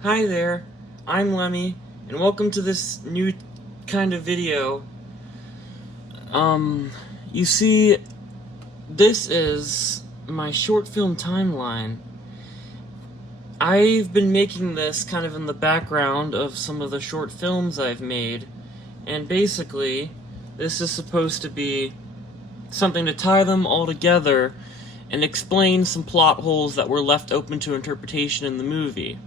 Hi there, I'm Lemmy, and welcome to this new kind of video. You see, this is my short film timeline. I've been making this kind of in the background of some of the short films I've made, and basically, this is supposed to be something to tie them all together and explain some plot holes that were left open to interpretation in the movie.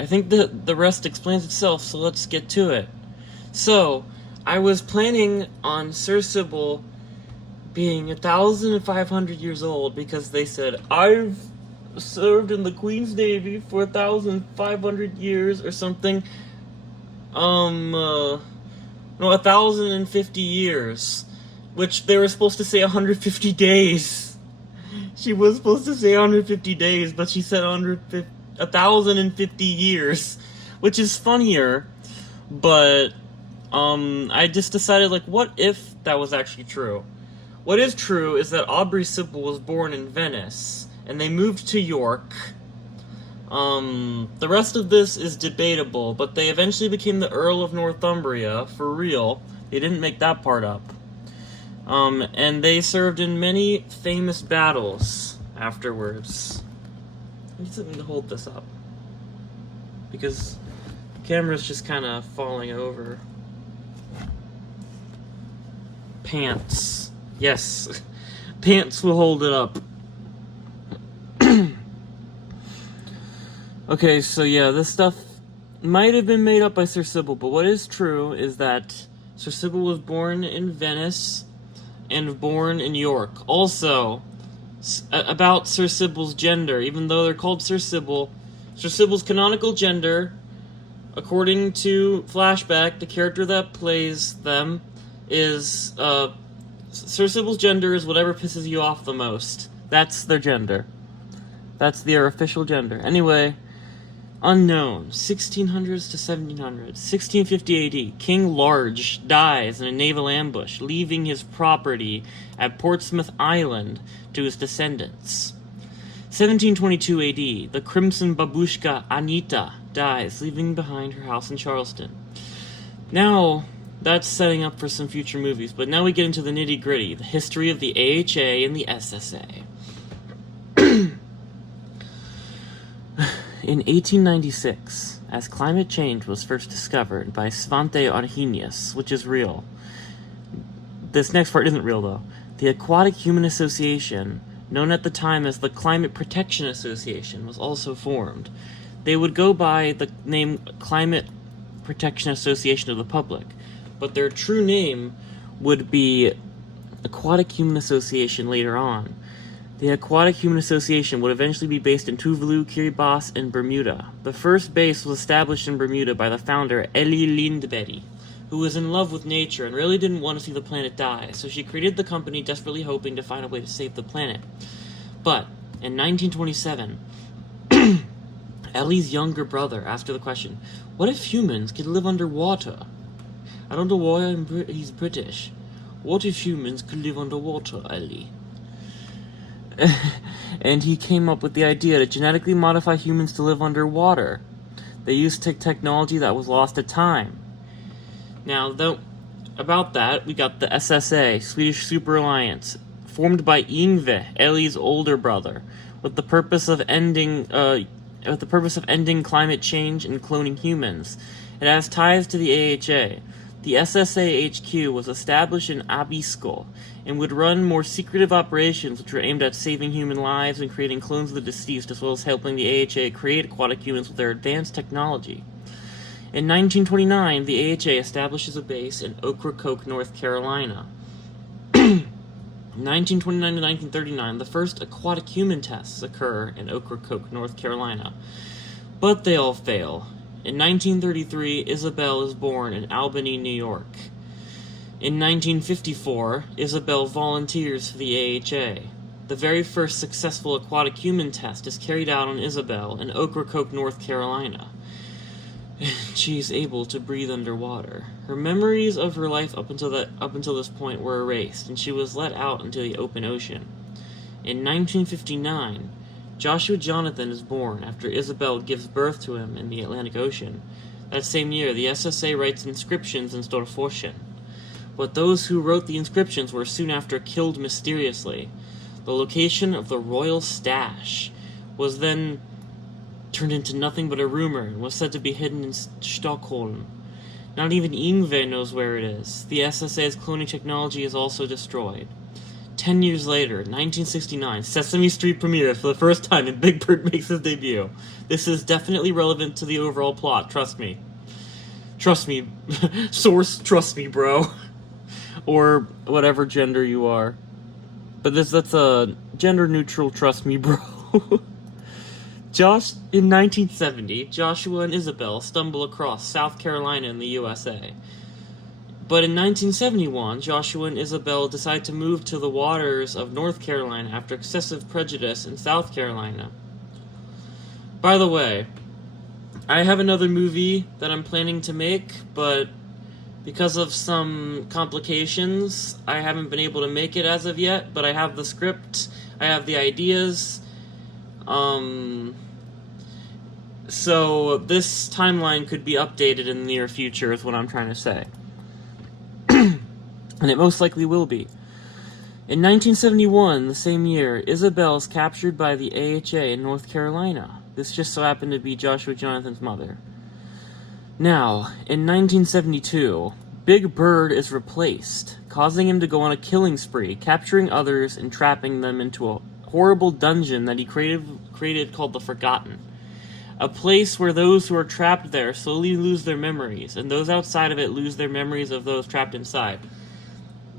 I think the rest explains itself, so let's get to it. So, I was planning on Sir Sybil being 1,500 years old because they said, I've served in the Queen's Navy for 1,500 years or something. No, 1,050 years. Which they were supposed to say 150 days. She was supposed to say 150 days, but she said 1,050 years, which is funnier, but, I just decided, like, what if that was actually true? What is true is that Aubrey Sybil was born in Venice, and they moved to York. The rest of this is debatable, but they eventually became the Earl of Northumbria, for real. They didn't make that part up. And they served in many famous battles afterwards. I need something to hold this up, because the camera's just kind of falling over. Pants. Yes. Pants will hold it up. Okay, so yeah, this stuff might have been made up by Sir Sybil, but what is true is that Sir Sybil was born in Venice and born in York. Also, about Sir Sybil's gender, even though they're called Sir Sybil's canonical gender, according to Flashback, the character that plays them, is, Sir Sybil's gender is whatever pisses you off the most. That's their gender. That's their official gender. Anyway, unknown, 1600s to 1700s. 1650 AD, King Large dies in a naval ambush, leaving his property at Portsmouth Island to his descendants. 1722 AD, the Crimson Babushka Anita dies, leaving behind her house in Charleston. Now, that's setting up for some future movies, but now we get into the nitty-gritty, the history of the AHA and the SSA. In 1896, as climate change was first discovered by Svante Arrhenius, which is real. This next part isn't real, though. The Aquatic Human Association, known at the time as the Climate Protection Association, was also formed. They would go by the name Climate Protection Association of the Public, but their true name would be Aquatic Human Association later on. The Aquatic Human Association would eventually be based in Tuvalu, Kiribati, and Bermuda. The first base was established in Bermuda by the founder, Ellie Lindbergh, who was in love with nature and really didn't want to see the planet die, so she created the company desperately hoping to find a way to save the planet. But, in 1927, Ellie's younger brother asked her the question, what if humans could live underwater? I don't know why he's British. What if humans could live underwater, Ellie? And he came up with the idea to genetically modify humans to live underwater. They used technology that was lost to time. Now, about that, we got the SSA, Swedish Super Alliance, formed by Yngve, Ellie's older brother, with the purpose of ending climate change and cloning humans. It has ties to the AHA. The SSA HQ was established in Abisko and would run more secretive operations which were aimed at saving human lives and creating clones of the deceased, as well as helping the AHA create aquatic humans with their advanced technology. In 1929, the AHA establishes a base in Ocracoke, North Carolina. 1929 to 1939, the first aquatic human tests occur in Ocracoke, North Carolina. But they all fail. In 1933, Isabel is born in Albany, New York. In 1954, Isabel volunteers for the AHA. The very first successful aquatic human test is carried out on Isabel in Ocracoke, North Carolina. She is able to breathe underwater. Her memories of her life up until this point were erased, and she was let out into the open ocean. In 1959, Joshua Jonathan is born after Isabel gives birth to him in the Atlantic Ocean. That same year, the SSA writes inscriptions in Storforsen. But those who wrote the inscriptions were soon after killed mysteriously. The location of the royal stash was then turned into nothing but a rumor and was said to be hidden in Stockholm. Not even Ingve knows where it is. The SSA's cloning technology is also destroyed. 10 years later, 1969, Sesame Street premieres for the first time and Big Bird makes his debut. This is definitely relevant to the overall plot, trust me. Trust me. Source, trust me, bro. Or whatever gender you are. But that's a gender-neutral trust me, bro. In 1970, Joshua and Isabel stumble across South Carolina in the USA. But in 1971, Joshua and Isabel decide to move to the waters of North Carolina after excessive prejudice in South Carolina. By the way, I have another movie that I'm planning to make, but because of some complications, I haven't been able to make it as of yet, but I have the script, I have the ideas, so this timeline could be updated in the near future is what I'm trying to say. And it most likely will be. In 1971, the same year, Isabel is captured by the AHA in North Carolina. This just so happened to be Joshua Jonathan's mother. Now, in 1972, Big Bird is replaced, causing him to go on a killing spree, capturing others and trapping them into a horrible dungeon that he created called the Forgotten. A place where those who are trapped there slowly lose their memories, and those outside of it lose their memories of those trapped inside.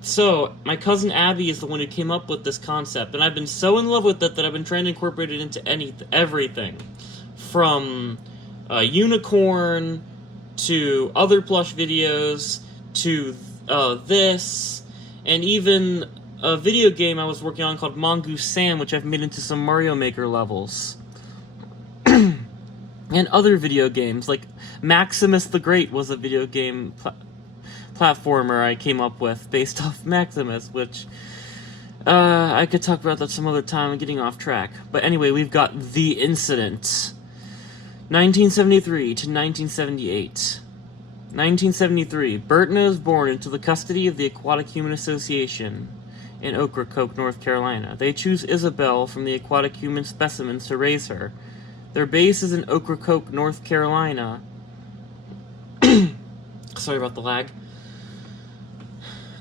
So, my cousin Abby is the one who came up with this concept, and I've been so in love with it that I've been trying to incorporate it into everything. From Unicorn, to other plush videos, to this, and even a video game I was working on called Mongoose Sam, which I've made into some Mario Maker levels. And other video games, like Maximus the Great was a video game platformer I came up with based off Maximus, which I could talk about that some other time. I'm getting off track. But anyway, we've got The Incident. 1973 to 1978. 1973, Bertna is born into the custody of the Aquatic Human Association in Ocracoke, North Carolina. They choose Isabel from the aquatic human specimens to raise her. Their base is in Ocracoke, North Carolina. Sorry about the lag.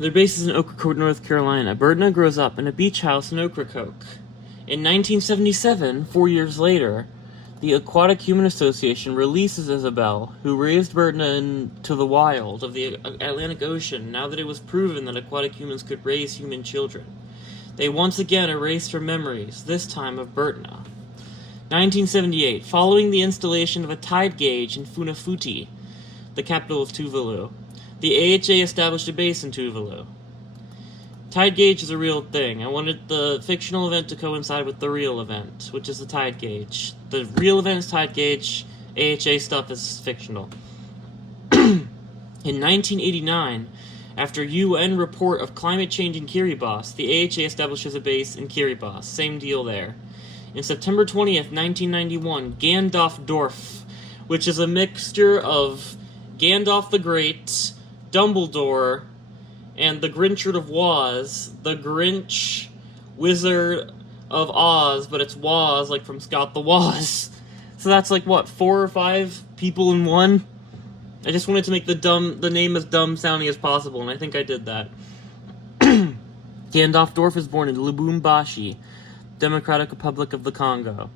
Their base is in Ocracoke, North Carolina. Bertna grows up in a beach house in Ocracoke. In 1977, 4 years later, the Aquatic Human Association releases Isabel, who raised Bertna into the wild of the Atlantic Ocean now that it was proven that aquatic humans could raise human children. They once again erased her memories, this time of Bertna. 1978, following the installation of a tide gauge in Funafuti, the capital of Tuvalu, the AHA established a base in Tuvalu. Tide gauge is a real thing. I wanted the fictional event to coincide with the real event, which is the tide gauge. The real event is tide gauge, AHA stuff is fictional. In 1989, after UN report of climate change in Kiribati, the AHA establishes a base in Kiribati. Same deal there. In September 20th, 1991, Gandalf Dorf, which is a mixture of Gandalf the Great, Dumbledore, and the Grinchard of Woz, the Grinch Wizard of Oz, but it's Woz, like from Scott the Woz. So that's like, what, 4 or 5 people in one? I just wanted to make the name as dumb sounding as possible, and I think I did that. Gandalf Dorf is born in Lubumbashi, Democratic Republic of the Congo.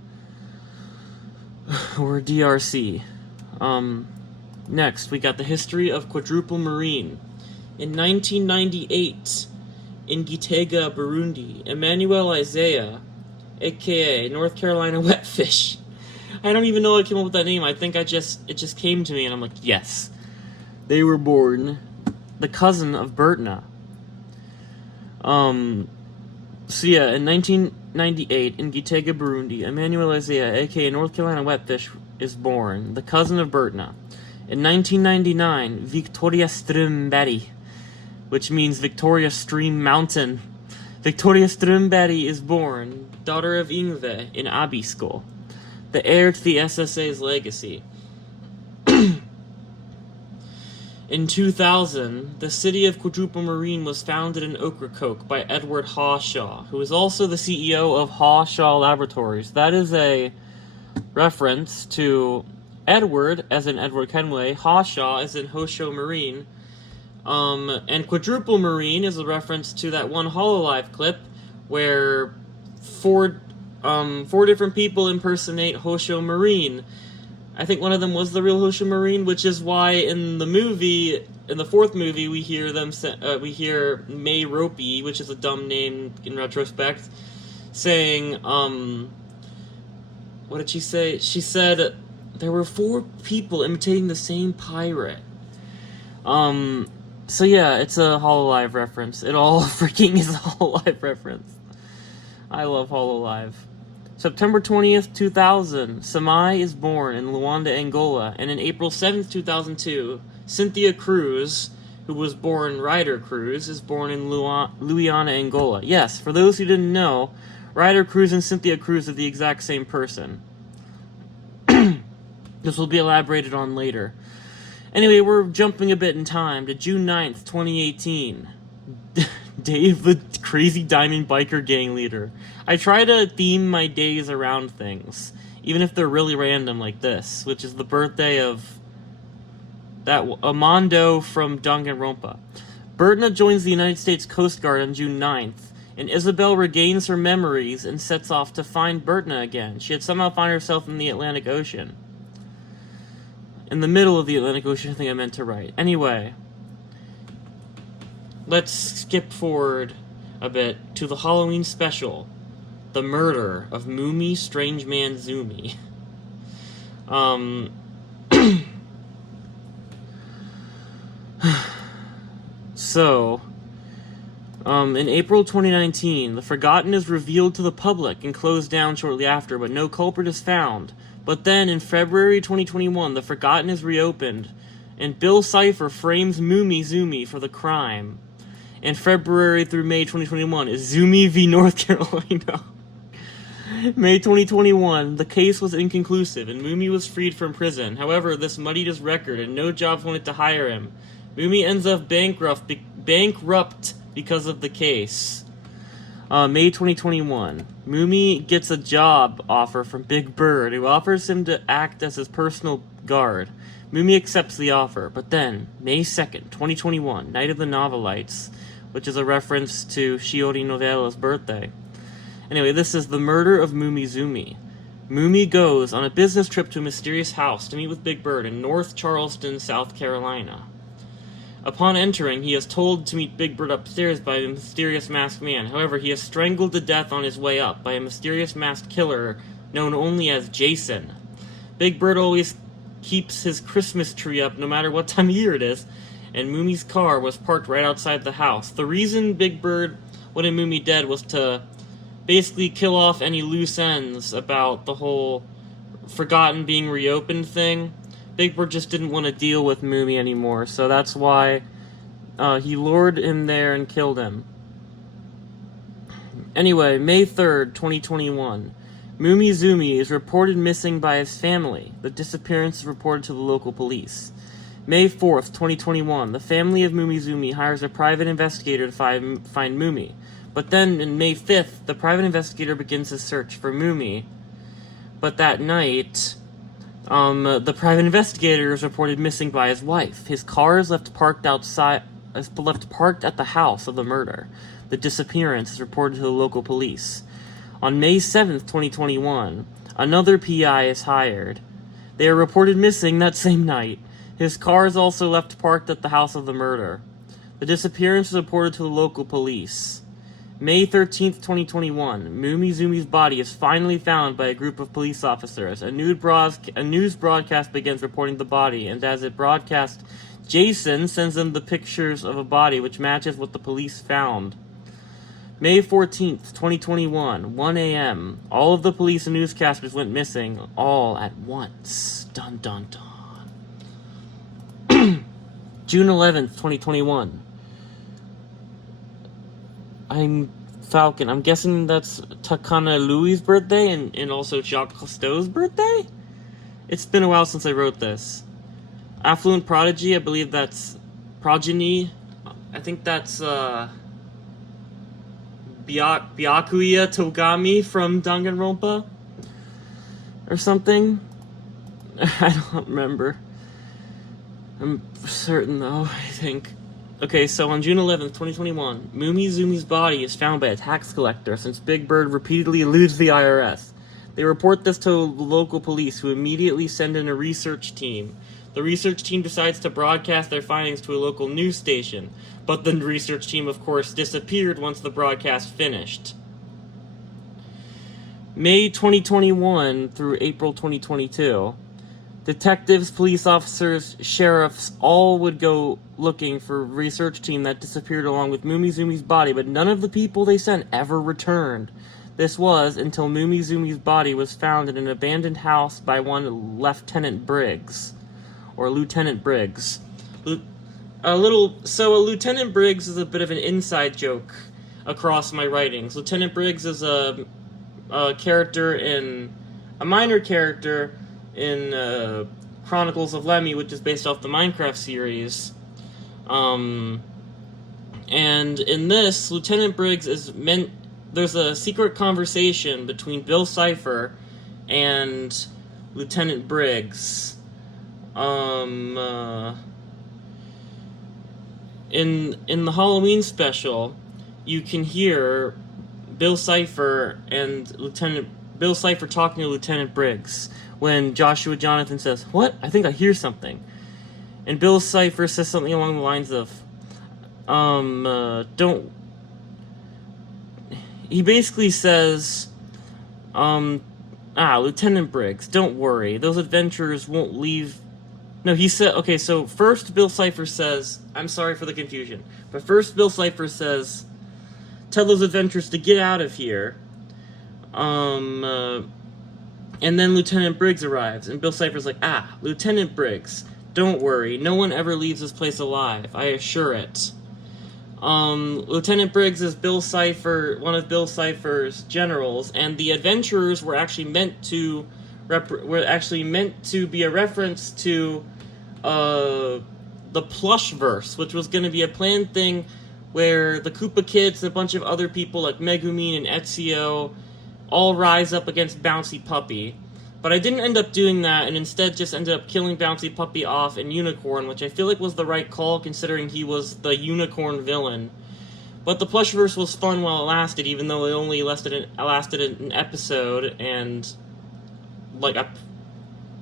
Or DRC. Next, we got the history of quadruple marine. In 1998, in Gitega, Burundi, Emmanuel Isaiah, aka North Carolina Wetfish. I don't even know how I came up with that name. I think it just came to me, and I'm like, yes. They were born the cousin of Bertna. So yeah, in 1998, in Gitega, Burundi, Emmanuel Isaiah, aka North Carolina Wetfish, is born, the cousin of Bertna. In 1999, Victoria Strömberg, which means Victoria Stream Mountain, Victoria Strömberg is born, daughter of Yngve in Abisko, the heir to the SSA's legacy. In 2000, the city of Quadruple Marine was founded in Ocracoke by Edward Hawshaw, who is also the CEO of Hawshaw Laboratories. That is a reference to Edward, as in Edward Kenway, Hawshaw, as in Hosho Marine, and Quadruple Marine is a reference to that one Hololive clip where four different people impersonate Hosho Marine. I think one of them was the real Hosho Marine, which is why in the fourth movie, we hear May Ropey, which is a dumb name in retrospect, saying, what did she say? She said there were 4 people imitating the same pirate. So yeah, it's a Hololive reference. It all freaking is a Hololive reference. I love Hololive. September 20th, 2000, Samai is born in Luanda, Angola, and in April 7th, 2002, Cynthia Cruz, who was born Ryder Cruz, is born in Luiana, Angola. Yes, for those who didn't know, Ryder Cruz and Cynthia Cruz are the exact same person. This will be elaborated on later. Anyway, we're jumping a bit in time to June 9th, 2018. Dave, the crazy diamond biker gang leader. I try to theme my days around things, even if they're really random like this, which is the birthday of that Amando from Danganronpa. Bertna joins the United States Coast Guard on June 9th, and Isabel regains her memories and sets off to find Bertna again. She had somehow found herself in the Atlantic Ocean. In the middle of the Atlantic Ocean, I think I meant to write. Anyway, let's skip forward a bit to the Halloween special, The Murder of Mumi Strange Man Zumi. In April 2019, The Forgotten is revealed to the public and closed down shortly after, but no culprit is found. But then, in February 2021, The Forgotten is reopened, and Bill Cipher frames Mumi Zumi for the crime. And February through May 2021 is Zumi v. North Carolina. May 2021, the case was inconclusive, and Mumi was freed from prison. However, this muddied his record, and no jobs wanted to hire him. Mumi ends up bankrupt because of the case. May 2021, Mumi gets a job offer from Big Bird, who offers him to act as his personal guard. Mumi accepts the offer, but then, May 2nd, 2021, Night of the Novelites, which is a reference to Shiori Novella's birthday. Anyway, this is The Murder of Mumi Zumi. Mumi goes on a business trip to a mysterious house to meet with Big Bird in North Charleston, South Carolina. Upon entering, he is told to meet Big Bird upstairs by a mysterious masked man. However, he is strangled to death on his way up by a mysterious masked killer known only as Jason. Big Bird always keeps his Christmas tree up no matter what time of year it is, and Mumi's car was parked right outside the house. The reason Big Bird wanted Mumi dead was to basically kill off any loose ends about the whole Forgotten being reopened thing. Big Bird just didn't want to deal with Mumi anymore, so that's why he lured him there and killed him. Anyway, May 3rd, 2021. Mumi Zumi is reported missing by his family. The disappearance is reported to the local police. May 4th, 2021. The family of Mumi Zumi hires a private investigator to find Mumi. But then, in May 5th, the private investigator begins his search for Mumi. But that night, the private investigator is reported missing by his wife. His car is left parked at the house of the murder. The disappearance is reported to the local police. On May 7th, 2021, another PI is hired. They are reported missing that same night. His car is also left parked at the house of the murder. The disappearance is reported to the local police. May 13th, 2021, Mumi Zumi's body is finally found by a group of police officers. A news broadcast begins reporting the body, and as it broadcasts, Jason sends them the pictures of a body which matches what the police found. May 14th, 2021, 1 a.m., all of the police and newscasters went missing, all at once. Dun dun dun. June 11th, 2021. I'm Falcon. I'm guessing that's Takana Louis' birthday and also Jacques Cousteau's birthday? It's been a while since I wrote this. Affluent Prodigy, I believe that's Progeny. I think that's Byakuya Togami from Danganronpa or something. I don't remember. I'm certain though, I think. Okay, so on June 11th, 2021, Mumizumi's body is found by a tax collector since Big Bird repeatedly eludes the IRS. They report this to the local police, who immediately send in a research team. The research team decides to broadcast their findings to a local news station, but the research team, of course, disappeared once the broadcast finished. May 2021 through April 2022, detectives, police officers, sheriffs, all would go looking for a research team that disappeared along with Mumizumi's body, but none of the people they sent ever returned. This was until Mumizumi's body was found in an abandoned house by one Lieutenant Briggs. Or Lieutenant Briggs. Lieutenant Briggs is a bit of an inside joke across my writings. Lieutenant Briggs is a minor character in Chronicles of Lemmy, which is based off the Minecraft series. And in this, Lieutenant Briggs is meant... There's a secret conversation between Bill Cipher and Lieutenant Briggs. In the Halloween special, you can hear Bill Cipher talking to Lieutenant Briggs when Joshua Jonathan says, "What? I think I hear something." And Bill Cipher says something along the lines of, he basically says, Lieutenant Briggs, don't worry, those adventurers won't leave. No, he said, okay, so first Bill Cipher says, I'm sorry for the confusion, but first Bill Cipher says, tell those adventurers to get out of here. And then Lieutenant Briggs arrives, and Bill Cipher's like, Lieutenant Briggs, don't worry, no one ever leaves this place alive, I assure it. Lieutenant Briggs is one of Bill Cipher's generals, and the adventurers were actually meant to be a reference to the Plushverse, which was going to be a planned thing where the Koopa Kids and a bunch of other people like Megumin and Ezio all rise up against Bouncy Puppy. But I didn't end up doing that, and instead just ended up killing Bouncy Puppy off and Unicorn, which I feel like was the right call considering he was the Unicorn villain. But the Plushverse was fun while it lasted, even though it only lasted an episode and like a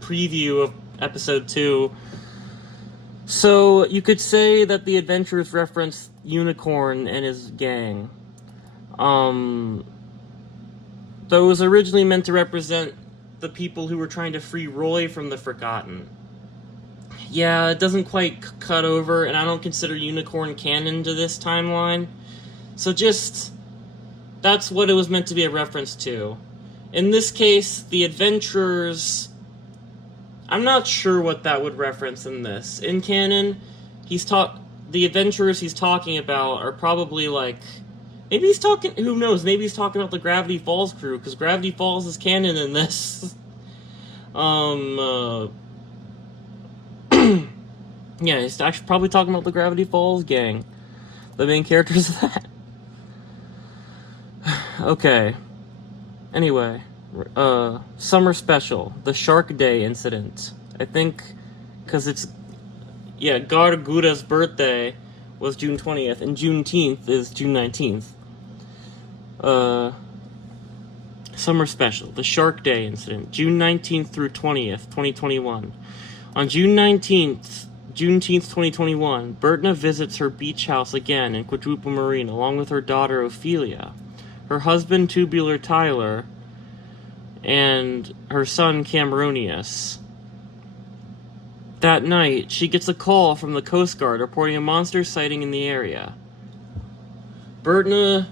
preview of episode 2. So you could say that the adventurers referenced Unicorn and his gang. Though it was originally meant to represent the people who were trying to free Roy from the Forgotten. Yeah, it doesn't quite cut over, and I don't consider Unicorn canon to this timeline. So that's what it was meant to be a reference to. In this case, the adventurers... I'm not sure what that would reference in this. In canon, the adventurers he's talking about are probably like... Maybe he's talking... Who knows? Maybe he's talking about the Gravity Falls crew, because Gravity Falls is canon in this. Yeah, he's actually probably talking about the Gravity Falls gang. The main characters of that. Okay. Anyway. Summer Special. The Shark Day Incident. I think... Because it's... Yeah, Gargura's birthday was June 20th, and Juneteenth is June 19th. Summer Special, The Shark Day Incident, June 19th through 20th, 2021. On June 19th, Juneteenth 2021, Bertna visits her beach house again in Quadruple Marine along with her daughter Ophelia, her husband Tubular Tyler, and her son Cameronius. That night, she gets a call from the Coast Guard reporting a monster sighting in the area. Bertna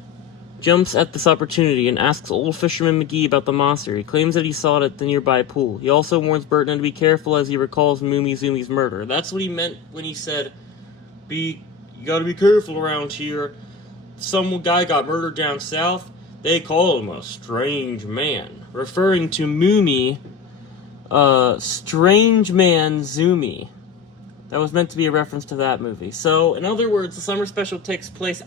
jumps at this opportunity and asks old fisherman McGee about the monster. He claims that he saw it at the nearby pool. He also warns Bertna to be careful as he recalls Mumizumi's murder. That's what he meant when he said, you gotta be careful around here. some guy got murdered down south, they call him a strange man, referring to Moomy, Strange Man Zoomy. That was meant to be a reference to that movie. So, in other words, the summer special takes place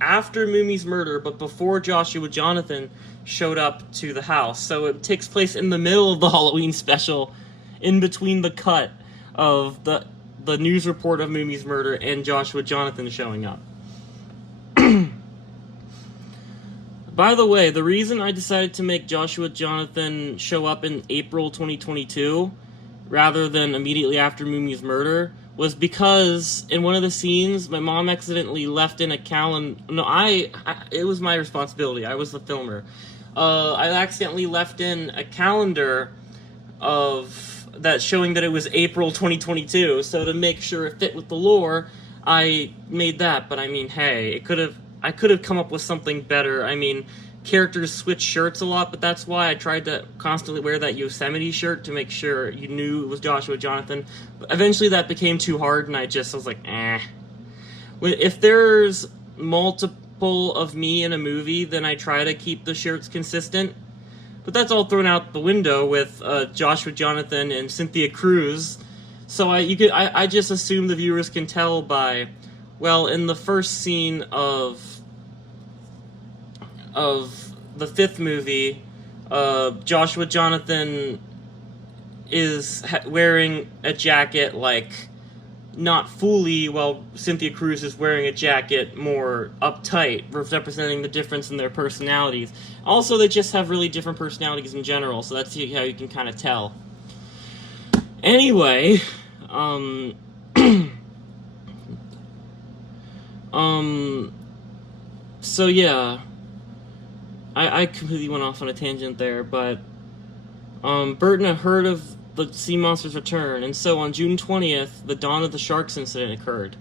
after Moomy's murder, but before Joshua Jonathan showed up to the house. So it takes place in the middle of the Halloween special, in between the cut of the news report of Moomy's murder and Joshua Jonathan showing up. By the way, the reason I decided to make Joshua Jonathan show up in April 2022 rather than immediately after Moomy's murder was because in one of the scenes, my mom accidentally left in a calendar. No, it was my responsibility. I was the filmer. I accidentally left in a calendar of that showing that it was April 2022. So to make sure it fit with the lore, I made that. But I mean, hey, I could have come up with something better. I mean, characters switch shirts a lot, but that's why I tried to constantly wear that Yosemite shirt to make sure you knew it was Joshua Jonathan. But eventually that became too hard, and I was like, eh. If there's multiple of me in a movie, then I try to keep the shirts consistent. But that's all thrown out the window with Joshua Jonathan and Cynthia Cruz. So I just assume the viewers can tell by, well, in the first scene of the fifth movie, Joshua Jonathan is wearing a jacket, like, not fully, while Cynthia Cruz is wearing a jacket more uptight, representing the difference in their personalities. Also, they just have really different personalities in general, so that's how you can kind of tell. Anyway, so yeah, I completely went off on a tangent there, but Bertna heard of the sea monster's return, and so on June 20th, the dawn of the sharks incident occurred.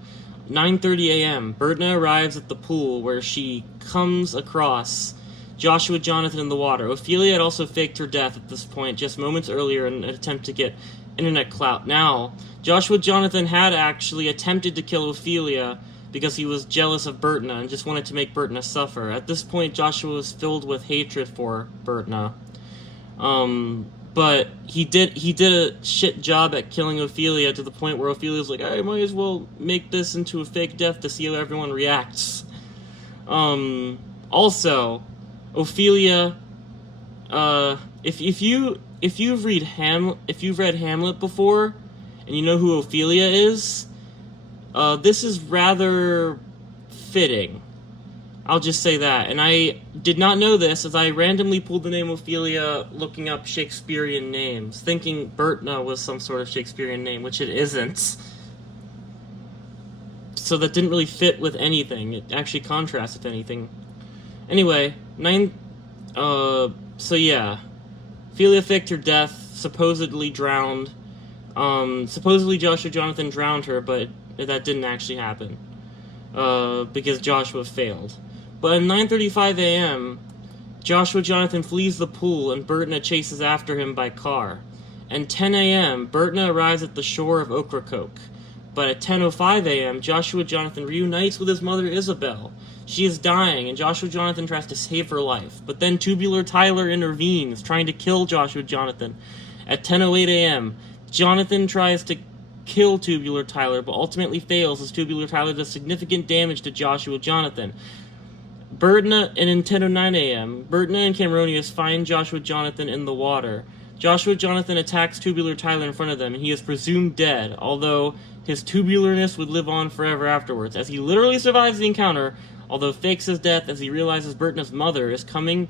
9:30 a.m., Bertna arrives at the pool where she comes across Joshua Jonathan in the water. Ophelia had also faked her death at this point just moments earlier in an attempt to get internet clout. Now, Joshua Jonathan had actually attempted to kill Ophelia because he was jealous of Bertna and just wanted to make Bertna suffer. At this point, Joshua was filled with hatred for Bertna. But he did a shit job at killing Ophelia to the point where Ophelia's like, I might as well make this into a fake death to see how everyone reacts. Also, Ophelia, if you've read Hamlet before, and you know who Ophelia is, this is rather fitting. I'll just say that. And I did not know this, as I randomly pulled the name Ophelia looking up Shakespearean names, thinking Bertna was some sort of Shakespearean name, which it isn't. So that didn't really fit with anything. It actually contrasts with anything. Anyway, so yeah. Ophelia faked her death, supposedly drowned. Supposedly Joshua Jonathan drowned her, but that didn't actually happen. Because Joshua failed. But at 9:35 a.m., Joshua Jonathan flees the pool and Bertna chases after him by car. And 10 a.m., Bertna arrives at the shore of Ocracoke. But at 10:05 a.m., Joshua Jonathan reunites with his mother Isabel. She is dying, and Joshua Jonathan tries to save her life. But then Tubular Tyler intervenes, trying to kill Joshua Jonathan. At 10:08 a.m., Jonathan tries to kill Tubular Tyler, but ultimately fails as Tubular Tyler does significant damage to Joshua Jonathan. Bertna, and in 10:09 a.m., Bertna and Cameronius find Joshua Jonathan in the water. Joshua Jonathan attacks Tubular Tyler in front of them, and he is presumed dead, although his tubularness would live on forever afterwards, as he literally survives the encounter, although fakes his death as he realizes Bertna's mother is coming,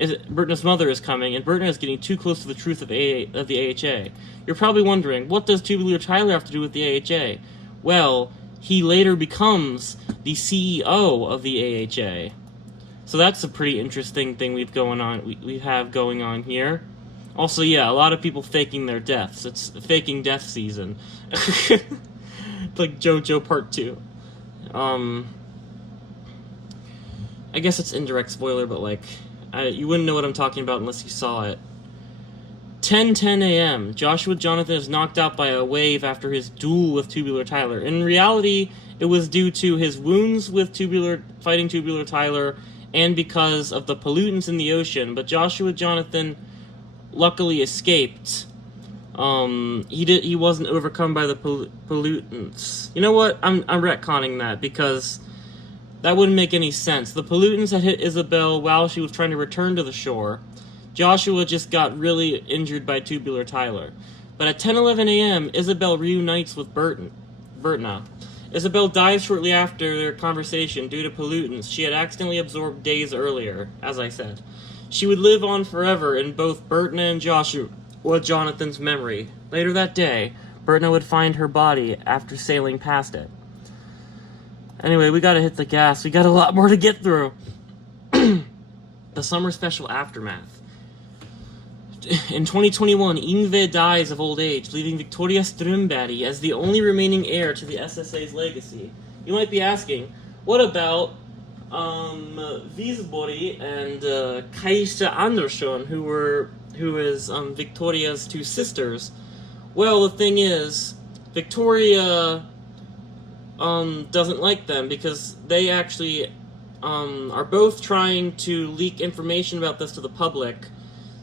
and Bertna is getting too close to the truth of the AHA. You're probably wondering, what does Tubular Tyler have to do with the AHA? Well, he later becomes the CEO of the AHA. So that's a pretty interesting thing we have going on here. Also, yeah, a lot of people faking their deaths. It's faking death season. Like JoJo Part 2. I guess it's indirect spoiler, but like, you wouldn't know what I'm talking about unless you saw it. 10:10 a.m. Joshua Jonathan is knocked out by a wave after his duel with Tubular Tyler. In reality, it was due to his wounds with fighting Tubular Tyler and because of the pollutants in the ocean. But Joshua Jonathan luckily escaped. He wasn't overcome by the pollutants. You know what? I'm retconning that because that wouldn't make any sense. The pollutants had hit Isabel while she was trying to return to the shore. Joshua just got really injured by Tubular Tyler. But at 10:11 a.m., Isabel reunites with Bertna. Isabel dies shortly after their conversation due to pollutants she had accidentally absorbed days earlier, as I said. She would live on forever in both Bertna and Joshua Jonathan's memory. Later that day, Bertna would find her body after sailing past it. Anyway, we gotta hit the gas. We got a lot more to get through. The summer special aftermath. In 2021, Yngve dies of old age, leaving Victoria Strömberg as the only remaining heir to the SSA's legacy. You might be asking, what about Visborg and Kajsa Andersson, who is Victoria's two sisters? Well, the thing is, Victoria doesn't like them because they actually are both trying to leak information about this to the public.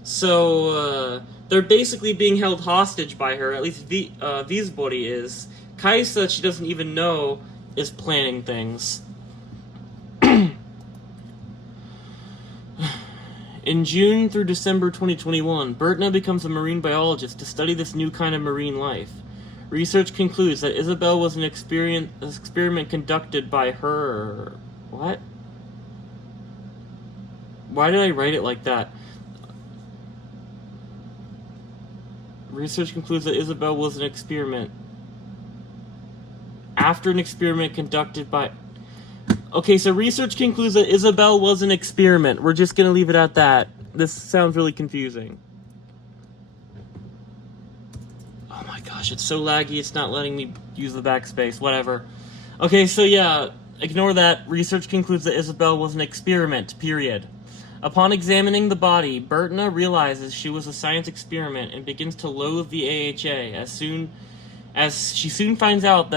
So, they're basically being held hostage by her, at least Visborg is. Kajsa, she doesn't even know, is planning things. In June through December 2021, Bertna becomes a marine biologist to study this new kind of marine life. Research concludes that Isabel was an experiment conducted by her... What? Why did I write it like that? Research concludes that Isabel was an experiment. After an experiment conducted by... Okay, so research concludes that Isabel was an experiment. We're just going to leave it at that. This sounds really confusing. Oh my gosh, it's so laggy, it's not letting me use the backspace. Whatever. Okay, so yeah, ignore that. Research concludes that Isabel was an experiment, period. Upon examining the body, Bertna realizes she was a science experiment and begins to loathe the AHA as she soon finds out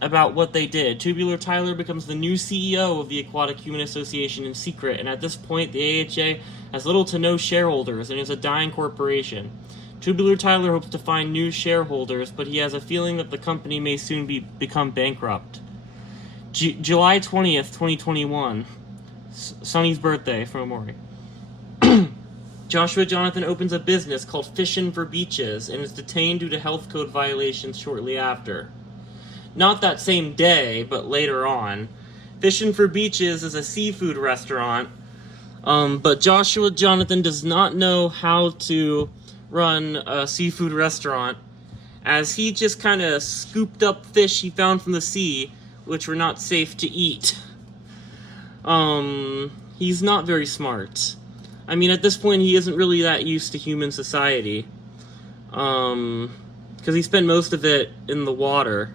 about what they did. Tubular Tyler becomes the new CEO of the Aquatic Human Association in secret, and at this point the AHA has little to no shareholders and is a dying corporation. Tubular Tyler hopes to find new shareholders, but he has a feeling that the company may soon become bankrupt. July 20th, 2021. Sonny's birthday, from Omori. Joshua Jonathan opens a business called Fishin' for Beaches and is detained due to health code violations shortly after. Not that same day, but later on. Fishin' for Beaches is a seafood restaurant, but Joshua Jonathan does not know how to run a seafood restaurant, as he just kind of scooped up fish he found from the sea, which were not safe to eat. He's not very smart. I mean, at this point, he isn't really that used to human society. Because he spent most of it in the water.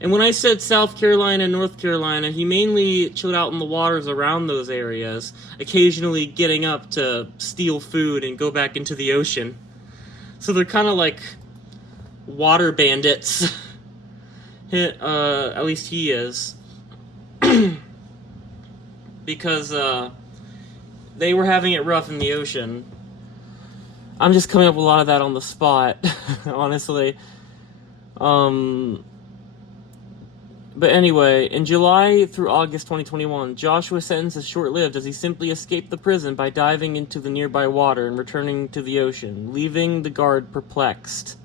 And when I said South Carolina and North Carolina, he mainly chilled out in the waters around those areas, occasionally getting up to steal food and go back into the ocean. So they're kind of like water bandits. At least he is. Because they were having it rough in the ocean. I'm just coming up with a lot of that on the spot, honestly. But anyway, in July through August 2021, Joshua's sentence is short-lived as he simply escaped the prison by diving into the nearby water and returning to the ocean, leaving the guard perplexed.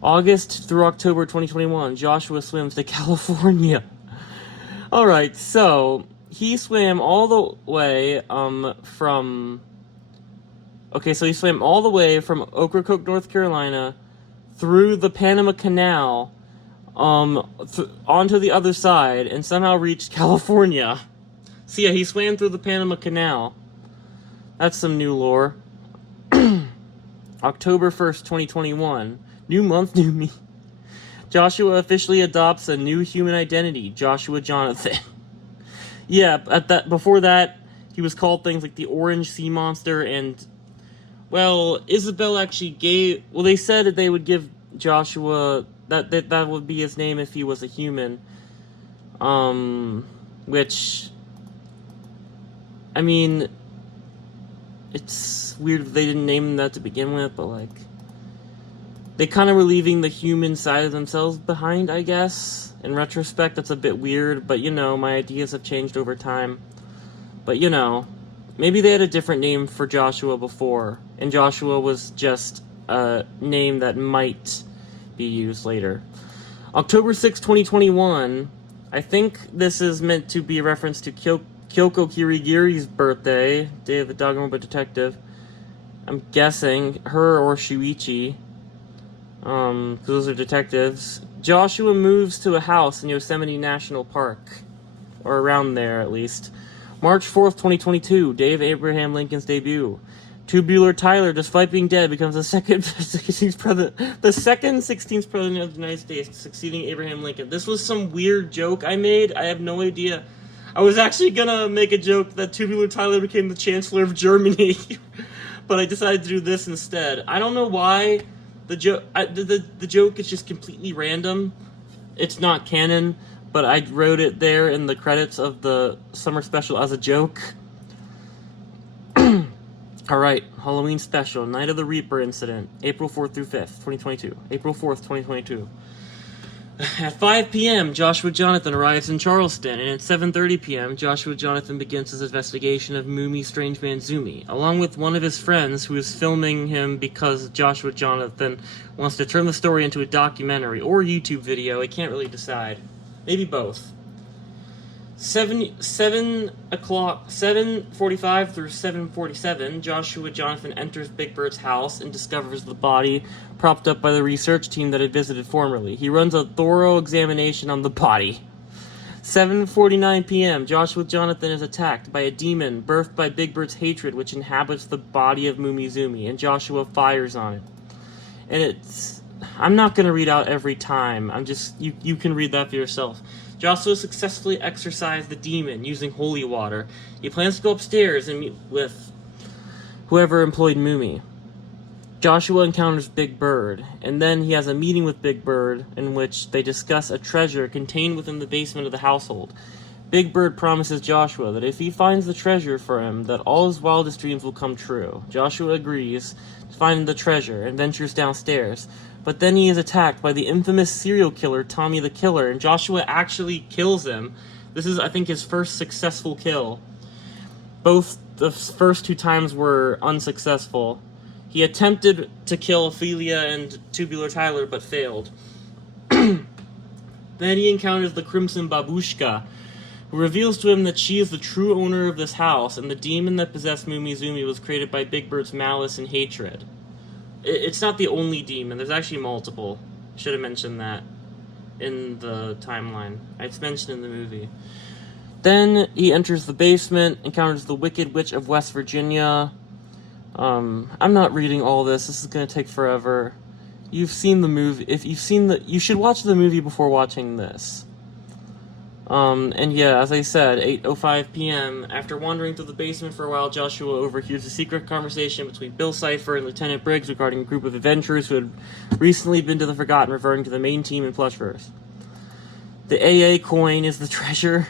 August through October 2021, Joshua swims to California. Alright, so he swam all the way from... Okay, so he swam all the way from Ocracoke, North Carolina, through the Panama Canal, onto the other side, and somehow reached California. So yeah, he swam through the Panama Canal. That's some new lore. October 1st, 2021. New month, new me. Joshua officially adopts a new human identity, Joshua Jonathan. Yeah, before that, he was called things like the Orange Sea Monster, and, well, Isabel actually gave... Well, they said that they would give Joshua... That would be his name if he was a human. Which, I mean, it's weird that they didn't name that to begin with, but, like, they kind of were leaving the human side of themselves behind, I guess. In retrospect, that's a bit weird, but, you know, my ideas have changed over time. But, you know, maybe they had a different name for Joshua before, and Joshua was just a name that might be used later. October 6, 2021, I think this is meant to be a reference to Kyoko Kirigiri's birthday, Day of the Danganronpa Detective. I'm guessing her or Shuichi, because those are detectives. Joshua moves to a house in Yosemite National Park, or around there at least. March 4th, 2022, day of Abraham Lincoln's debut. Tubular Tyler, despite being dead, becomes the second 16th president of the United States, succeeding Abraham Lincoln. This was some weird joke I made. I have no idea. I was actually gonna make a joke that Tubular Tyler became the Chancellor of Germany, but I decided to do this instead. I don't know why. The joke is just completely random. It's not canon, but I wrote it there in the credits of the summer special as a joke. Alright, Halloween special, Night of the Reaper incident, April 4th through 5th, 2022. April 4th, 2022. At 5 p.m., Joshua Jonathan arrives in Charleston, and at 7:30 p.m., Joshua Jonathan begins his investigation of Mumi Strange Man Zumi, along with one of his friends who is filming him because Joshua Jonathan wants to turn the story into a documentary or YouTube video. I can't really decide. Maybe both. 7:45 through 7:47, Joshua Jonathan enters Big Bird's house and discovers the body propped up by the research team that had visited formerly. He runs a thorough examination on the body. 7:49 p.m., Joshua Jonathan is attacked by a demon birthed by Big Bird's hatred, which inhabits the body of Mumizumi, and Joshua fires on it. And it's... I'm not going to read out every time. You can read that for yourself. Joshua successfully exorcised the demon using holy water. He plans to go upstairs and meet with whoever employed Mumi. Joshua encounters Big Bird, and then he has a meeting with Big Bird in which they discuss a treasure contained within the basement of the household. Big Bird promises Joshua that if he finds the treasure for him, that all his wildest dreams will come true. Joshua agrees to find the treasure and ventures downstairs. But then he is attacked by the infamous serial killer, Tommy the Killer, and Joshua actually kills him. This is, I think, his first successful kill. Both the first two times were unsuccessful. He attempted to kill Ophelia and Tubular Tyler, but failed. Then he encounters the Crimson Babushka, who reveals to him that she is the true owner of this house, and the demon that possessed Mumizumi was created by Big Bird's malice and hatred. It's not the only demon. There's actually multiple. Should have mentioned that in the timeline. It's mentioned in the movie. Then he enters the basement, encounters the Wicked Witch of West Virginia. I'm not reading all this. This is going to take forever. You've seen the movie. If you've seen you should watch the movie before watching this. And yeah, as I said, 8:05 p.m., after wandering through the basement for a while, Joshua overhears a secret conversation between Bill Cipher and Lieutenant Briggs regarding a group of adventurers who had recently been to the Forgotten, referring to the main team in Plushverse. The AA coin is the treasure.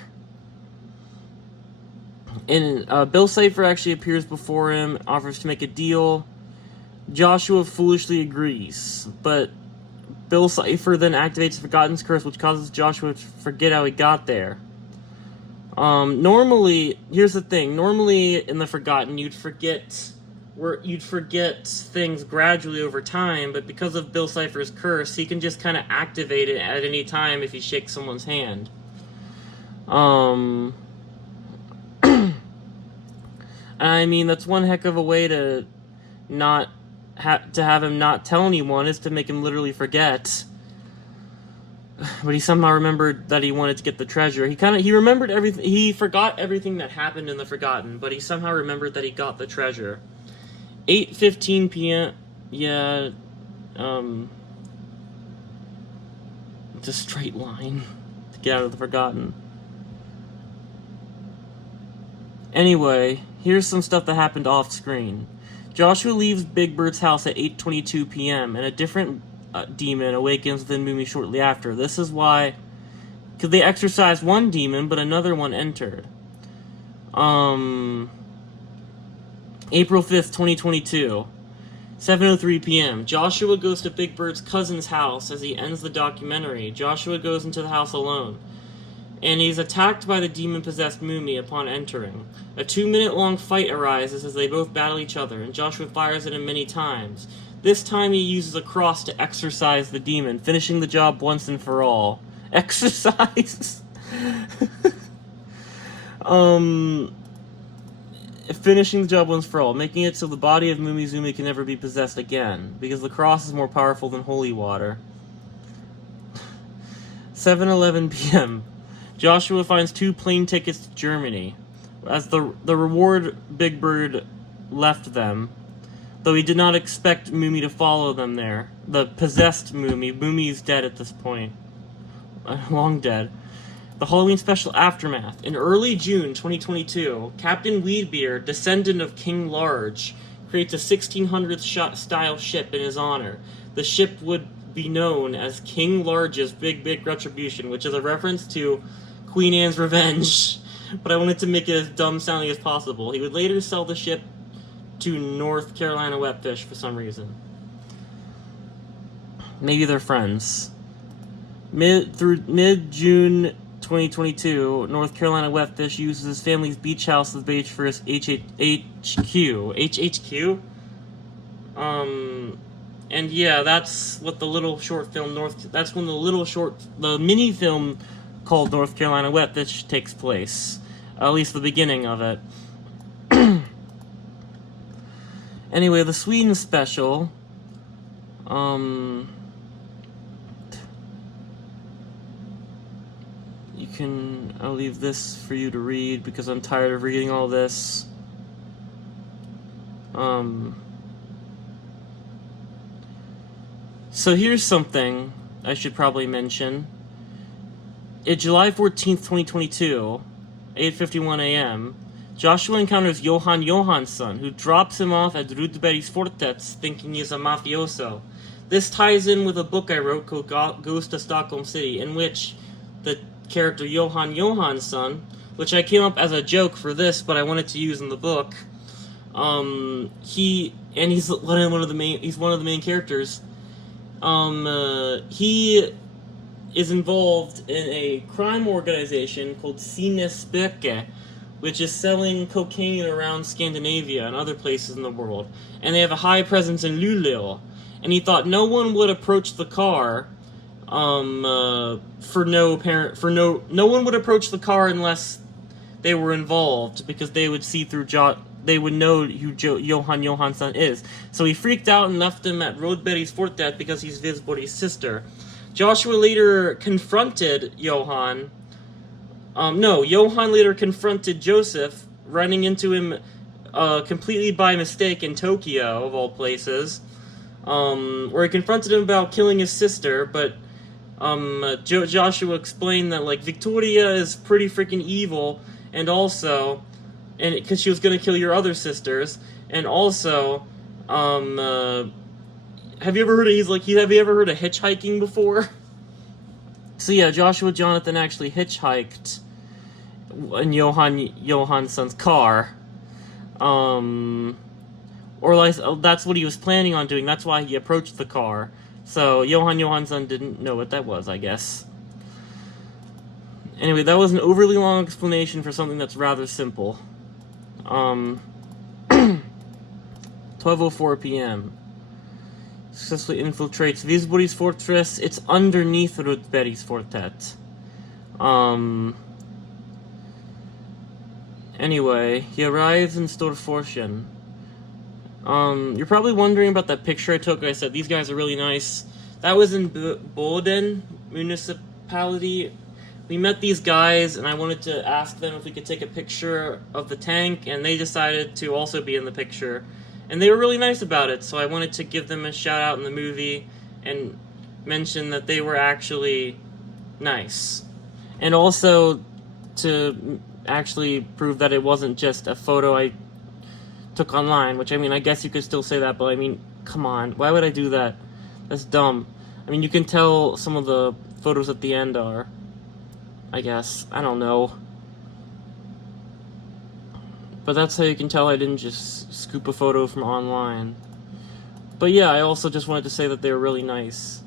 And Bill Cipher actually appears before him, offers to make a deal. Joshua foolishly agrees, but Bill Cipher then activates the Forgotten's curse, which causes Joshua to forget how he got there. Normally, here's the thing. Normally, in the Forgotten, you'd forget things gradually over time, but because of Bill Cipher's curse, he can just kind of activate it at any time if he shakes someone's hand. I mean, that's one heck of a way to not to have him not tell anyone, is to make him literally forget. But he somehow remembered that he wanted to get the treasure. He remembered everything. He forgot everything that happened in the Forgotten, but he somehow remembered that he got the treasure. 8:15 p.m. Yeah, it's a straight line to get out of the Forgotten. Anyway, here's some stuff that happened off screen. Joshua leaves Big Bird's house at 8:22 p.m. and a different demon awakens within Mumi shortly after. This is why Because they exorcised one demon, but another one entered. April 5th, 2022. 7:03 p.m. Joshua goes to Big Bird's cousin's house as he ends the documentary. Joshua goes into the house alone, and he's attacked by the demon-possessed Mumi upon entering. A 2-minute-long fight arises as they both battle each other, and Joshua fires at him many times. This time he uses a cross to exorcise the demon, finishing the job once and for all. Exercise? Finishing the job once for all, making it so the body of Mumizumi can never be possessed again, because the cross is more powerful than holy water. 7:11 p.m. Joshua finds 2 plane tickets to Germany. As the reward, Big Bird left them, though he did not expect Mumi to follow them there. The possessed Mumi. Mumi's dead at this point. Long dead. The Halloween special Aftermath. In early June 2022, Captain Weedbeard, descendant of King Large, creates a 1600s style ship in his honor. The ship would be known as King Large's Big Big Retribution, which is a reference to Queen Anne's Revenge, but I wanted to make it as dumb sounding as possible. He would later sell the ship to North Carolina Wetfish for some reason. Maybe they're friends. Mid-June 2022, North Carolina Wetfish uses his family's beach house as base for his HHQ. HHQ? And yeah, that's what the little short film that's when the mini film called North Carolina Wetfish takes place. At least the beginning of it. Anyway, the Sweden special, I'll leave this for you to read because I'm tired of reading all this. So here's something I should probably mention. It's July 14th, 2022, 8:51 a.m., Joshua encounters Johan Johansson, who drops him off at Rudberg's Fortets thinking he's a mafioso. This ties in with a book I wrote called Ghost of Stockholm City, in which the character Johan Johansson, which I came up as a joke for this, but I wanted to use in the book, he's one of the main characters. He is involved in a crime organization called Sinnesspöke, which is selling cocaine around Scandinavia and other places in the world. And they have a high presence in Luleå. And he thought no one would approach the car, no one would approach the car unless they were involved, because they would see through they would know who Johan Johansson is. So he freaked out and left him at Rudberg's Fortet because he's Visborg's sister. Joshua later confronted Johan. Johan later confronted Joseph, running into him completely by mistake in Tokyo, of all places, where he confronted him about killing his sister, but Joshua explained that, like, Victoria is pretty freaking evil, and because she was going to kill your other sisters, and also, have you ever heard of hitchhiking before? So yeah, Joshua Jonathan actually hitchhiked in Johan Johansson's car. Or like, that's what he was planning on doing. That's why he approached the car. So Johan Johansson didn't know what that was, I guess. Anyway, that was an overly long explanation for something that's rather simple. 12:04 p.m. Successfully infiltrates Visborg's fortress. It's underneath Rudberg's Fortet. Anyway, he arrives in Storforsen. You're probably wondering about that picture I took. I said, these guys are really nice. That was in Boden municipality. We met these guys, and I wanted to ask them if we could take a picture of the tank, and they decided to also be in the picture. And they were really nice about it, so I wanted to give them a shout out in the movie and mention that they were actually nice. And also to actually prove that it wasn't just a photo I took online, which, I mean, I guess you could still say that, but I mean, come on, why would I do that? That's dumb. I mean, you can tell some of the photos at the end are. I guess. I don't know. But that's how you can tell I didn't just scoop a photo from online. But yeah, I also just wanted to say that they were really nice.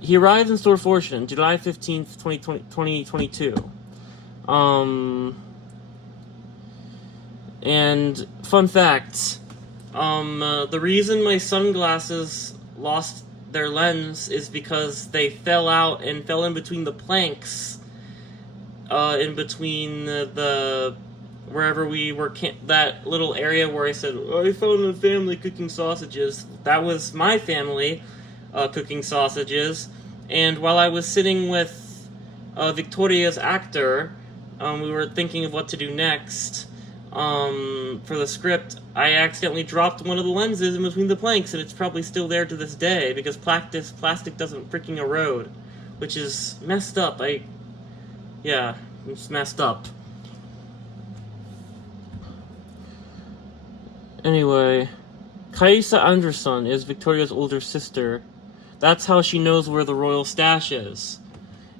He arrived in Store Fortune July 15th, 2022. And fun fact, the reason my sunglasses lost their lens is because they fell out and fell in between the planks, in between the wherever we were, that little area where I said, I found a family cooking sausages. That was my family cooking sausages. And while I was sitting with Victoria's actor, we were thinking of what to do next for the script. I accidentally dropped one of the lenses in between the planks, and it's probably still there to this day because plastic doesn't freaking erode, which is messed up. Yeah, it's messed up. Anyway, Kaisa Anderson is Victoria's older sister. That's how she knows where the royal stash is.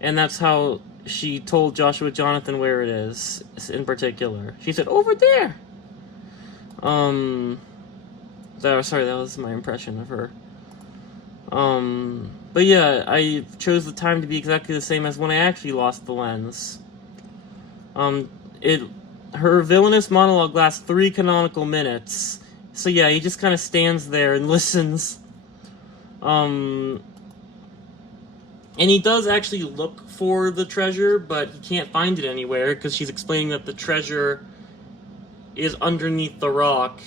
And that's how she told Joshua Jonathan where it is, in particular. She said, over there! Sorry, that was my impression of her. But yeah, I chose the time to be exactly the same as when I actually lost the lens. Her villainous monologue lasts 3 canonical minutes. So yeah, he just kind of stands there and listens. And he does actually look for the treasure, but he can't find it anywhere, because she's explaining that the treasure is underneath the rock,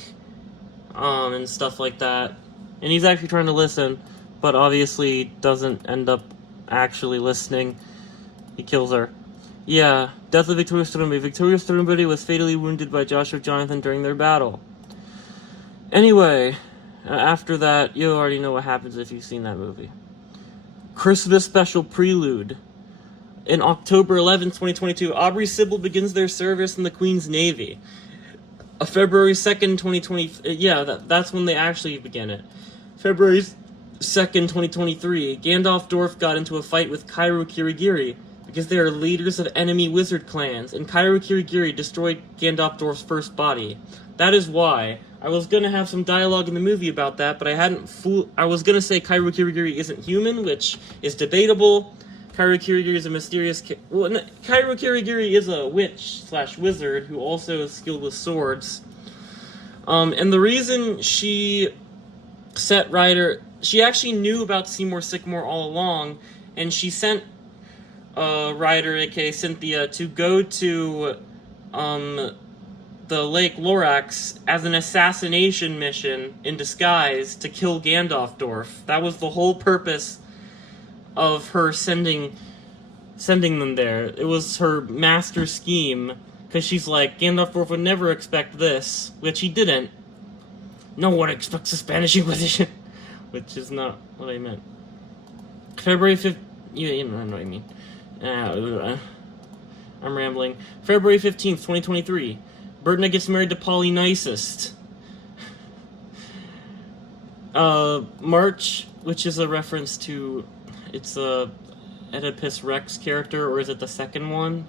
and stuff like that. And he's actually trying to listen, but obviously doesn't end up actually listening. He kills her. Yeah, death of Victoria Sturmby. Victoria Sturmby was fatally wounded by Joshua Jonathan during their battle. Anyway, after that, you already know what happens if you've seen that movie. Christmas Special Prelude. In October 11th, 2022, Aubrey Sybil begins their service in the Queen's Navy. February 2nd, 2020... that's when they actually begin it. February 2nd, 2023, Gandalf Dorf got into a fight with Kairu Kirigiri, because they are leaders of enemy wizard clans, and Kairu Kirigiri destroyed Gandalf Dorf's first body. That is why. I was gonna have some dialogue in the movie about that, but I was gonna say Kairu Kirigiri isn't human, which is debatable. Kairu Kirigiri is a mysterious... Kairu Kirigiri is a witch/wizard who also is skilled with swords. And the reason she set Ryder... She actually knew about Seymour Sycamore all along, and she sent Ryder, aka Cynthia, to go to the Lake Lorax as an assassination mission in disguise to kill Gandalf Dorf. That was the whole purpose of her sending them there. It was her master scheme, because she's like, Gandalf Dorf would never expect this, which he didn't. No one expects a Spanish Inquisition, which is not what I meant. February 5th, you know what I mean. I'm rambling. February 15th, 2023. Bertna gets married to Polynicist. March, which is a reference to... It's a Oedipus Rex character, or is it the second one?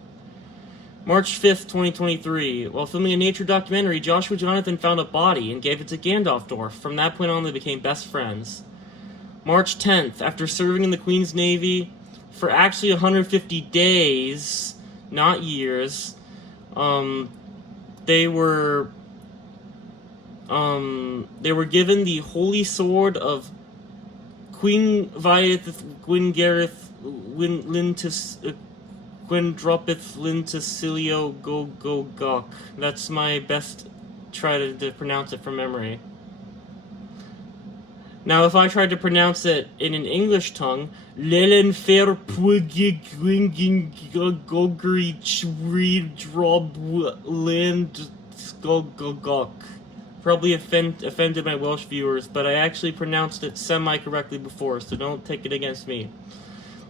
March 5th, 2023. While filming a nature documentary, Joshua Jonathan found a body and gave it to Gandalf Dorf. From that point on, they became best friends. March 10th. After serving in the Queen's Navy for actually 150 days, not years, they were given the Holy Sword of Queen Viath Gwyngareth Gwendropith Lintasilio Gogok. That's my best try to pronounce it from memory. Now, if I tried to pronounce it in an English tongue, Lelen Fair Puigig Gwinging Gogrich Reedrob Land Skogogok. Probably offended my Welsh viewers, but I actually pronounced it semi-correctly before, so don't take it against me.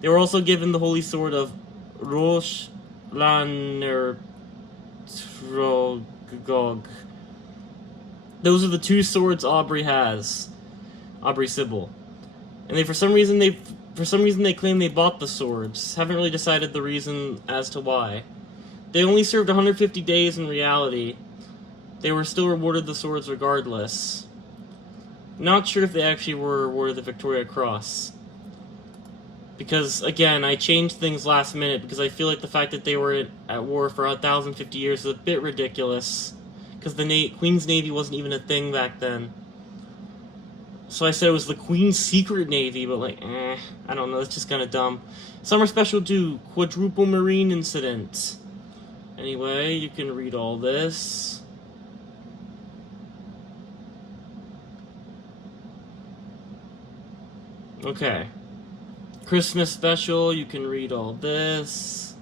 They were also given the Holy Sword of Rosh Laner Trogog. Those are the two swords Aubrey has. Aubrey Sybil. And for some reason, For some reason, they claim they bought the swords. Haven't really decided the reason as to why. They only served 150 days in reality. They were still rewarded the swords regardless. Not sure if they actually were awarded the Victoria Cross. Because, again, I changed things last minute because I feel like the fact that they were at war for 1,050 years is a bit ridiculous. Because the Queen's Navy wasn't even a thing back then. So I said it was the Queen's Secret Navy, but I don't know, it's just kind of dumb. Summer Special 2, Quadruple Marine Incident. Anyway, you can read all this. Okay. Christmas Special, you can read all this.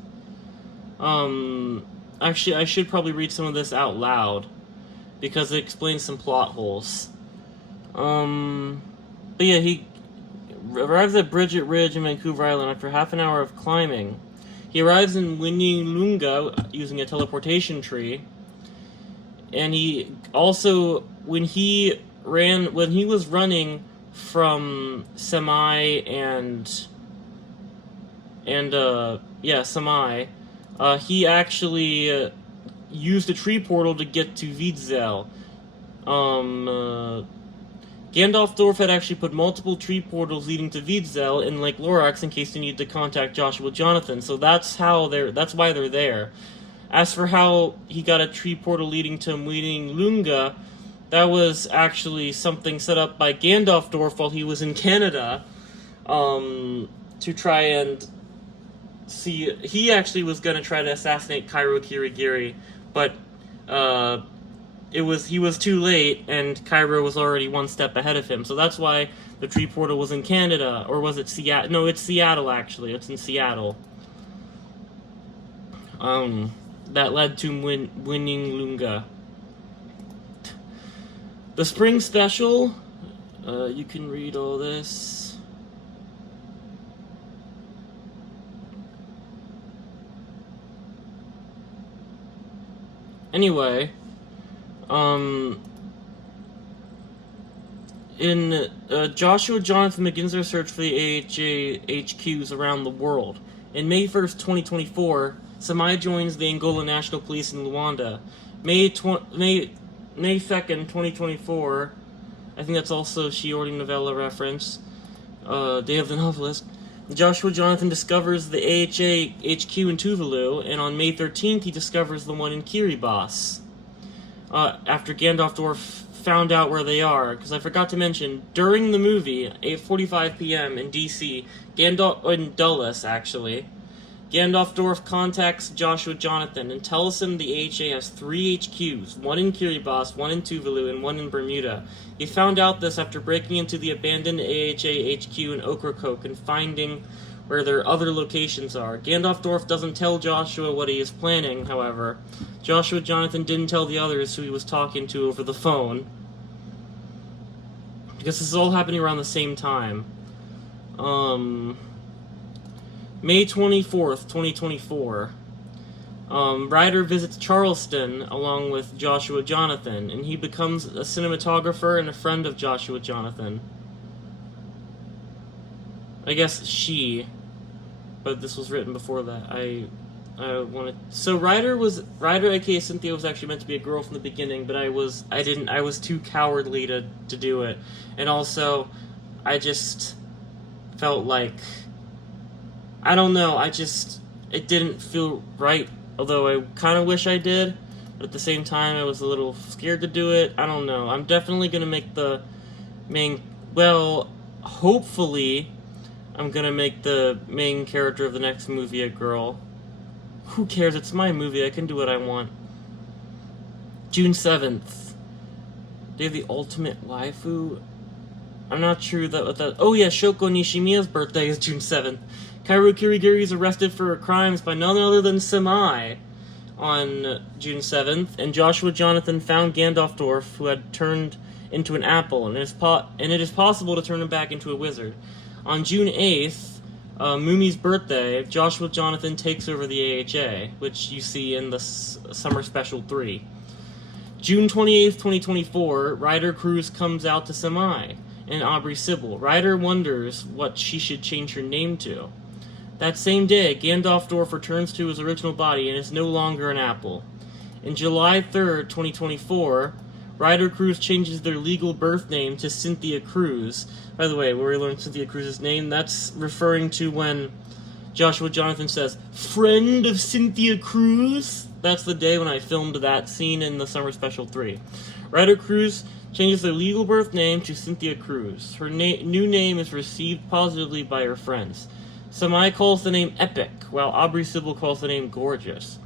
Actually, I should probably read some of this out loud, because it explains some plot holes. But yeah, he arrives at Bridget Ridge in Vancouver Island after half an hour of climbing. He arrives in Winnilunga using a teleportation tree. And he also, when he was running from Semai Semai, he actually used a tree portal to get to Vidzel. Gandalf had actually put multiple tree portals leading to Vidzel in Lake Lorax in case they needed to contact Joshua Jonathan, so that's why they're there. As for how he got a tree portal leading to Winnilunga, that was actually something set up by Gandalf while he was in Canada, to try and see. He actually was going to try to assassinate Cairo Kirigiri, but he was too late, and Cairo was already one step ahead of him. So that's why the tree portal was in Canada, or was it Seattle? No, it's Seattle actually. It's in Seattle. That led to Winnilunga. The Spring Special, you can read all this. Anyway, Joshua Jonathan begins their search for the AHA HQs around the world. In May 1st, 2024, Samai joins the Angola National Police in Luanda. May 2nd, 2024, I think that's also a Shiori novella reference, Day of the Novelist. Joshua Jonathan discovers the AHA HQ in Tuvalu, and on May 13th he discovers the one in Kiribati. After Gandalf found out where they are, because I forgot to mention, during the movie, 8:45 p.m. in DC, in Dulles, actually, Gandalf contacts Joshua Jonathan and tells him the AHA has 3 HQs, one in Kiribati, one in Tuvalu, and one in Bermuda. He found out this after breaking into the abandoned AHA HQ in Ocracoke and finding where their other locations are. Gandalf doesn't tell Joshua what he is planning, however. Joshua Jonathan didn't tell the others who he was talking to over the phone, because this is all happening around the same time. May 24th, 2024. Ryder visits Charleston along with Joshua Jonathan, and he becomes a cinematographer and a friend of Joshua Jonathan. I guess she, but this was written before that. I wanted. So Ryder, aka Cynthia, was actually meant to be a girl from the beginning, but I was too cowardly to do it, and also, I just felt like, I don't know, it didn't feel right, although I kind of wish I did, but at the same time, I was a little scared to do it. I don't know. I'm definitely going to make the main, hopefully, I'm going to make the main character of the next movie a girl. Who cares? It's my movie. I can do what I want. June 7th. Day of the Ultimate Waifu? I'm not sure what that... Oh yeah, Shoko Nishimiya's birthday is June 7th. Kaoru Kirigiri is arrested for crimes by none other than Semai on June 7th, and Joshua Jonathan found Gandalf, who had turned into an apple, and it is possible to turn him back into a wizard. On June 8th, Mumi's birthday, Joshua Jonathan takes over the AHA, which you see in the Summer Special 3. June 28th, 2024, Ryder Cruz comes out to Semai, and Aubrey Sybil. Ryder wonders what she should change her name to. That same day, Gandalf returns to his original body and is no longer an apple. In July 3rd, 2024, Ryder Cruz changes their legal birth name to Cynthia Cruz. By the way, where we learned Cynthia Cruz's name, that's referring to when Joshua Jonathan says, "Friend of Cynthia Cruz." That's the day when I filmed that scene in the Summer Special 3. Ryder Cruz changes their legal birth name to Cynthia Cruz. Her new name is received positively by her friends. Samai calls the name Epic, while Aubrey Sybil calls the name Gorgeous.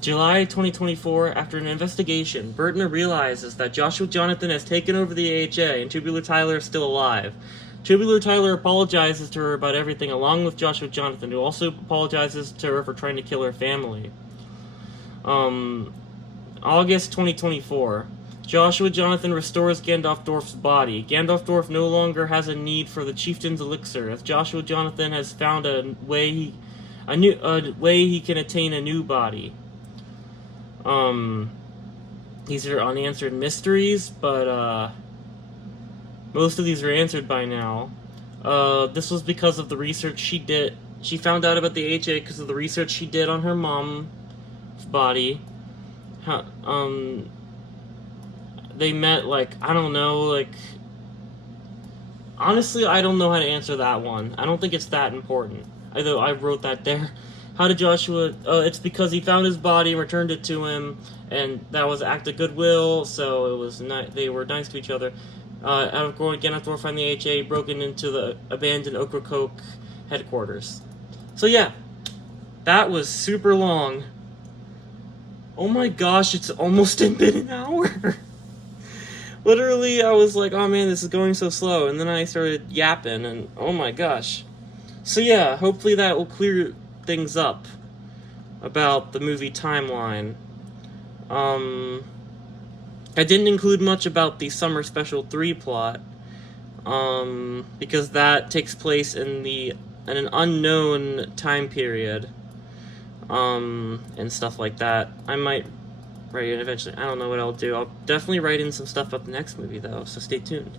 July 2024, after an investigation, Burtner realizes that Joshua Jonathan has taken over the AHA and Tubular Tyler is still alive. Tubular Tyler apologizes to her about everything, along with Joshua Jonathan, who also apologizes to her for trying to kill her family. August 2024. Joshua Jonathan restores Gandalf's body. Gandalf no longer has a need for the chieftain's elixir, as Joshua Jonathan has found a way he can attain a new body. These are unanswered mysteries, but most of these are answered by now. This was because of the research she did. She found out about the AHA because of the research she did on her mom's body. They met, I don't know, honestly, I don't know how to answer that one. I don't think it's that important. Although I wrote that there. How did Joshua... it's because he found his body and returned it to him, and that was an act of goodwill, so it was they were nice to each other. Out of going, Gandalf found the AHA, broken into the abandoned Ocracoke headquarters. So yeah, that was super long. Oh my gosh, it's almost been an hour. Literally, I was like, oh man, this is going so slow, and then I started yapping, and oh my gosh. So yeah, hopefully that will clear things up about the movie timeline. I didn't include much about the Summer Special 3 plot, because that takes place in an unknown time period, and stuff like that. I might write it eventually. I don't know what I'll do. I'll definitely write in some stuff about the next movie, though, so stay tuned.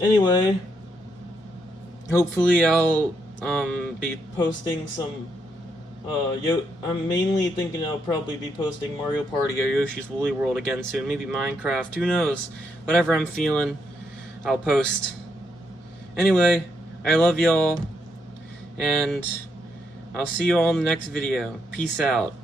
Anyway, hopefully I'll be posting some I'm mainly thinking I'll probably be posting Mario Party or Yoshi's Woolly World again soon, maybe Minecraft, who knows. Whatever I'm feeling, I'll post. Anyway, I love y'all, and I'll see you all in the next video. Peace out.